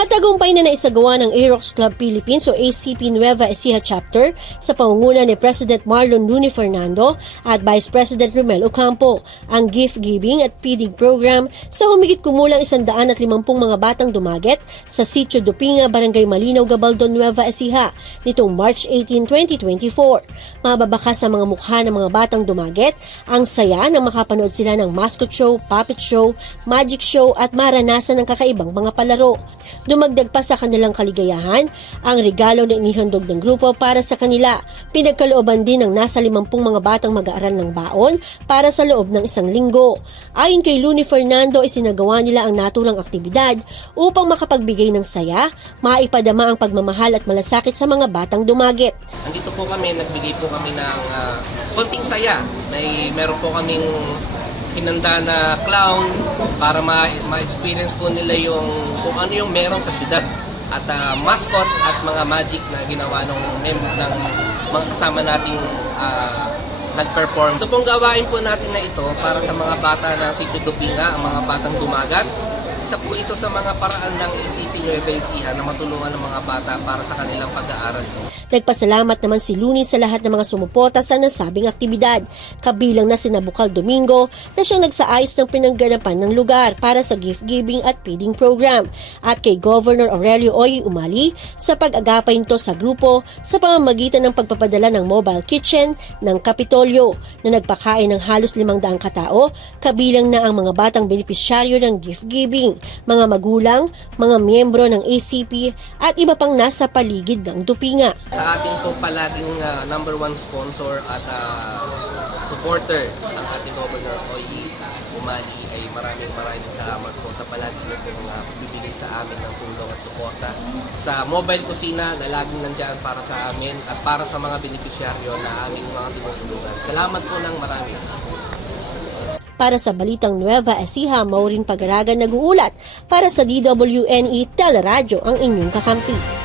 Matagumpay na naisagawa ng Aerox Club Philippines o ACP Nueva Ecija Chapter sa pangunguna ni President Marlon Luni Fernando at Vice President Romel Ocampo ang gift giving at feeding program sa humigit kumulang 150 mga batang dumaget sa Sitio Dupinga, Barangay Malinaw, Gabaldon, Nueva Ecija nitong March 18, 2024. Mababaka sa mga mukha ng mga batang dumaget ang saya nang makapanood sila ng mascot show, puppet show, magic show at maranasan ng kakaibang mga palaro. Dumagdag pa sa kanilang kaligayahan ang regalo na inihandog ng grupo para sa kanila. Pinagkalooban din ng nasa 50 mga batang mag-aaral ng baon para sa loob ng isang linggo. Ayon kay Luni Fernando, isinagawa nila ang naturang aktibidad upang makapagbigay ng saya, maipadama ang pagmamahal at malasakit sa mga batang dumagit. Andito po kami, nagbigay po kami ng ah, konting saya. May meron po kaming hinanda na clown para ma- ma-experience po nila yung kung ano yung meron sa syudad. At ah, mascot at mga magic na ginawa ng, mem- ng mga kasama nating ah, nag-perform. Ito pong gawain po natin na ito para sa mga bata ng Sitio Dupinga, ang mga batang dumagat. Isa po ito sa mga paraan ng ACP Nueva Ecija na matulungan ng mga bata para sa kanilang pag-aaral. Nagpasalamat naman si Luni sa lahat ng mga sumuporta sa nasabing aktibidad, kabilang na si Nabukal Domingo na siyang nagsaayos ng pinangganapan ng lugar para sa gift giving at feeding program at kay Governor Aurelio Oy Umali sa pag-agapay nito sa grupo sa pamamagitan ng pagpapadala ng mobile kitchen ng Kapitolyo na nagpakain ng halos 500 katao, kabilang na ang mga batang benepisyaryo ng gift giving, mga magulang, mga miyembro ng ACP at iba pang nasa paligid ng Dupinga. Sa ating po palaging ah, number one sponsor at ah, supporter ang ating Governor Oyi Umali ay maraming maraming salamat po sa palagi niyo pong uh, bibigay sa amin ng tulong at suporta sa mobile kusina na laging nandyan para sa amin at para sa mga benepisyaryo na aming mga tinutulungan. Salamat po ng marami. Para sa Balitang Nueva Ecija, Maureen Pagaragan nag-uulat para sa DWNE Teleradyo ang inyong kakampi.